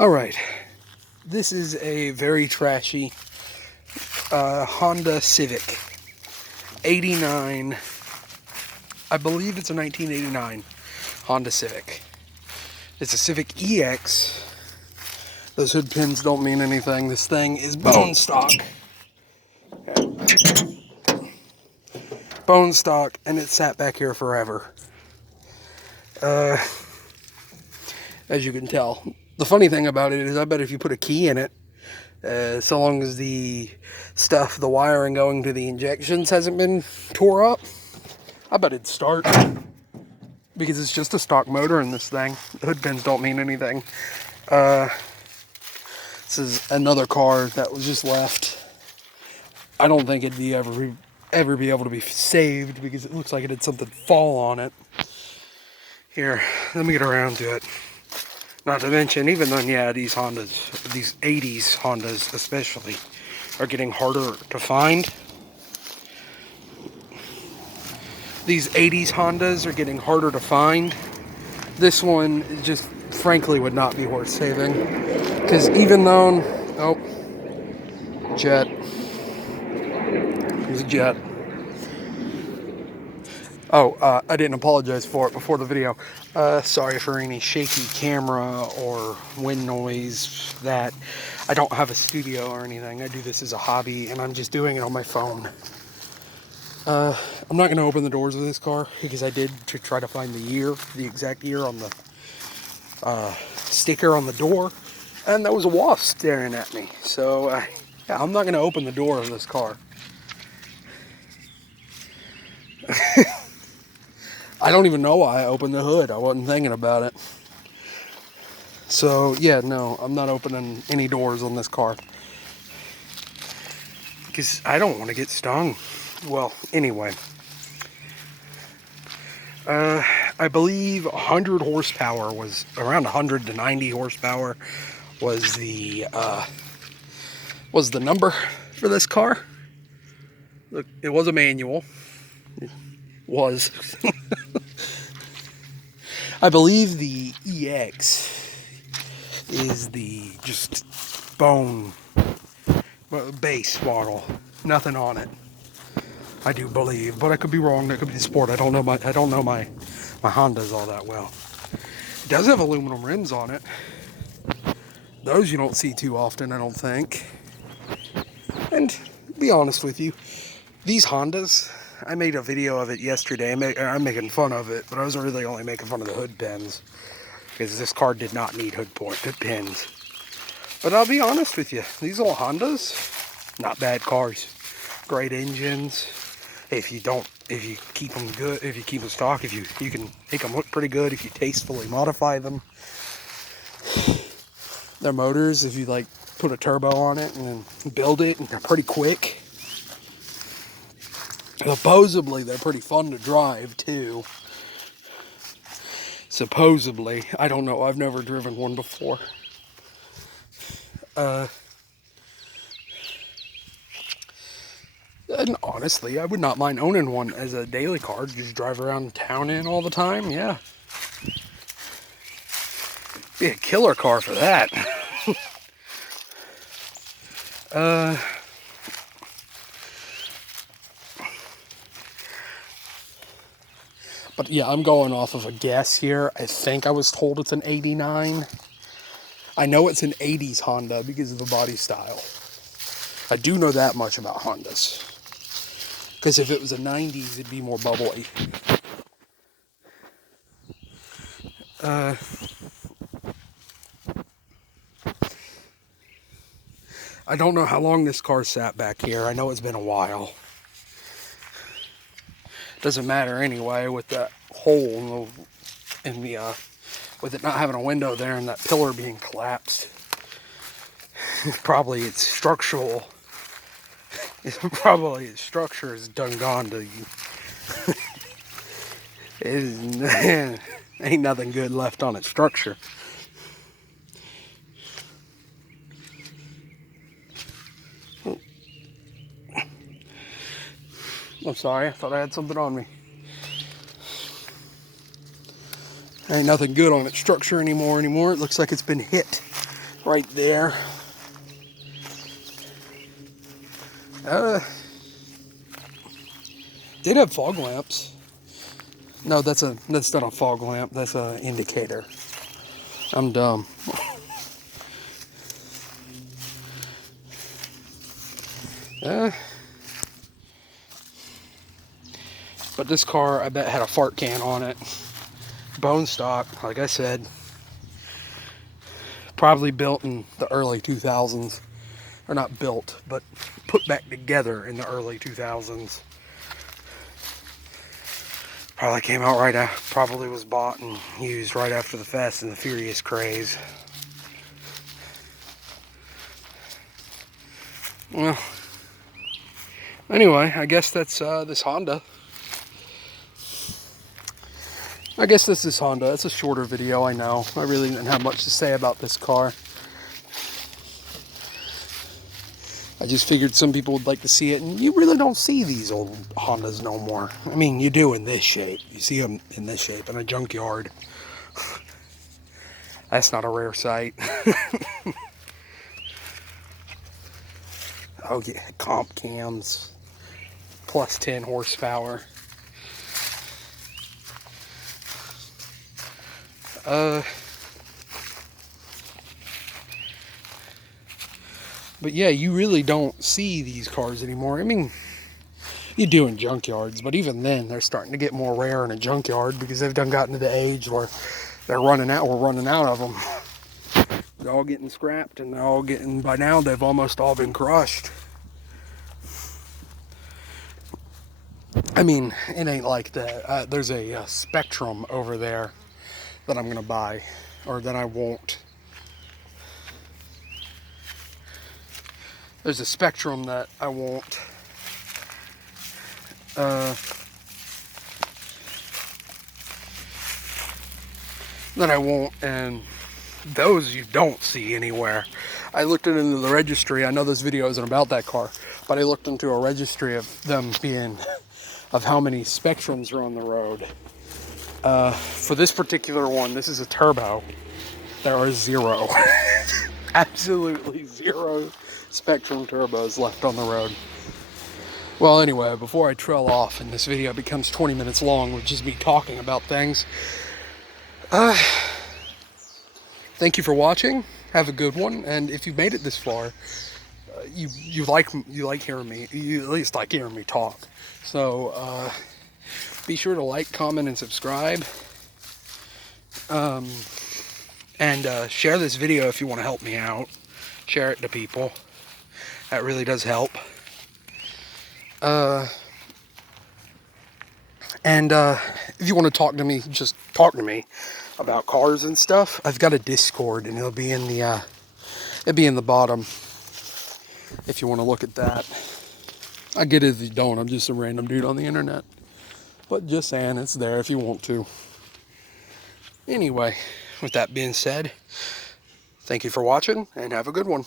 Alright, this is a very trashy Honda Civic 89. I believe it's a 1989 Honda Civic. It's a Civic EX. Those hood pins don't mean anything. This thing is bone stock. Bone stock, and it sat back here forever. As you can tell. The funny thing about it is I bet if you put a key in it, so long as the wiring going to the injections hasn't been tore up, I bet it'd start. Because it's just a stock motor in this thing. The hood pins don't mean anything. This is another car that was just left. I don't think it'd be ever be able to be saved because it looks like it had something fall on it. Here, let me get around to it. Not to mention, even then, yeah, these 80s Hondas especially, are getting harder to find. These 80s Hondas are getting harder to find. This one just, frankly, would not be worth saving. Because even though... Oh. Jet. There's a jet. Oh, I didn't apologize for it before the video. Sorry for any shaky camera or wind noise. That I don't have a studio or anything. I do this as a hobby, and I'm just doing it on my phone. I'm not going to open the doors of this car because I did to try to find the exact year on the sticker on the door, and there was a wasp staring at me. So, yeah, I'm not going to open the door of this car. I don't even know why I opened the hood. I wasn't thinking about it. So, yeah, no, I'm not opening any doors on this car. Because I don't want to get stung. Well, anyway. I believe 100 horsepower was, around 100 to 90 horsepower was the number for this car. Look, it was a manual. Was. I believe the EX is the just bone base model, nothing on it. I do believe, but I could be wrong. That could be the Sport. I don't know my Hondas all that well. It does have aluminum rims on it. Those you don't see too often, I don't think. And to be honest with you, these Hondas, I made a video of it yesterday. I'm making fun of it, but I was really only making fun of the hood pins because this car did not need hood pins. But I'll be honest with you, these little Hondas, not bad cars. Great engines. If you keep them good, if you keep them stock, you can make them look pretty good if you tastefully modify them. Their motors, if you like put a turbo on it and build it, and they're pretty quick. Supposedly, they're pretty fun to drive, too. Supposedly. I don't know. I've never driven one before. And honestly, I would not mind owning one as a daily car. Just drive around town in all the time. Yeah. Be a killer car for that. But yeah, I'm going off of a guess here. I think I was told it's an 89. I know it's an 80s Honda because of the body style. I do know that much about Hondas. Because if it was a 90s, it'd be more bubbly. I don't know how long this car sat back here. I know it's been a while. Doesn't matter anyway with that hole in the with it not having a window there and that pillar being collapsed. Probably its structural. Probably its structure is done gone to you. Ain't nothing good left on its structure. I'm sorry, I thought I had something on me. Ain't nothing good on its structure anymore. It looks like it's been hit right there. Did have fog lamps. No, that's not a fog lamp. That's an indicator. I'm dumb. But this car, I bet, had a fart can on it. Bone stock, like I said. Probably built in the early 2000s. Or not built, but put back together in the early 2000s. Probably came out right after, probably was bought and used right after the Fast and the Furious craze. Well, anyway, I guess that's this Honda. It's a shorter video, I know. I really didn't have much to say about this car. I just figured some people would like to see it, and you really don't see these old Hondas no more. I mean, you do in this shape. You see them in this shape in a junkyard. That's not a rare sight. Oh yeah, comp cams, plus 10 horsepower. But yeah, you really don't see these cars anymore. I mean, you do in junkyards, but even then, they're starting to get more rare in a junkyard because they've gotten to the age where we're running out of them. They're all getting scrapped, and by now, they've almost all been crushed. I mean, it ain't like that. There's a Spectrum over there that I'm going to buy, or that I won't. There's a Spectrum that I won't. And those you don't see anywhere. I looked into the registry. I know this video isn't about that car, but I looked into a registry of them being, of how many Spectrums are on the road. For this particular one, this is a turbo. There are 0. Absolutely 0 Spectrum turbos left on the road. Well, anyway, before I trail off and this video becomes 20 minutes long with just me talking about things, thank you for watching. Have a good one. And if you've made it this far, you like hearing me. You at least like hearing me talk. So be sure to like, comment, and subscribe. And share this video if you want to help me out. Share it to people. That really does help. And if you want to talk to me, just talk to me about cars and stuff. I've got a Discord, and it'll be in the bottom if you want to look at that. I get it if you don't. I'm just a random dude on the internet. But just saying, it's there if you want to. Anyway, with that being said, thank you for watching, and have a good one.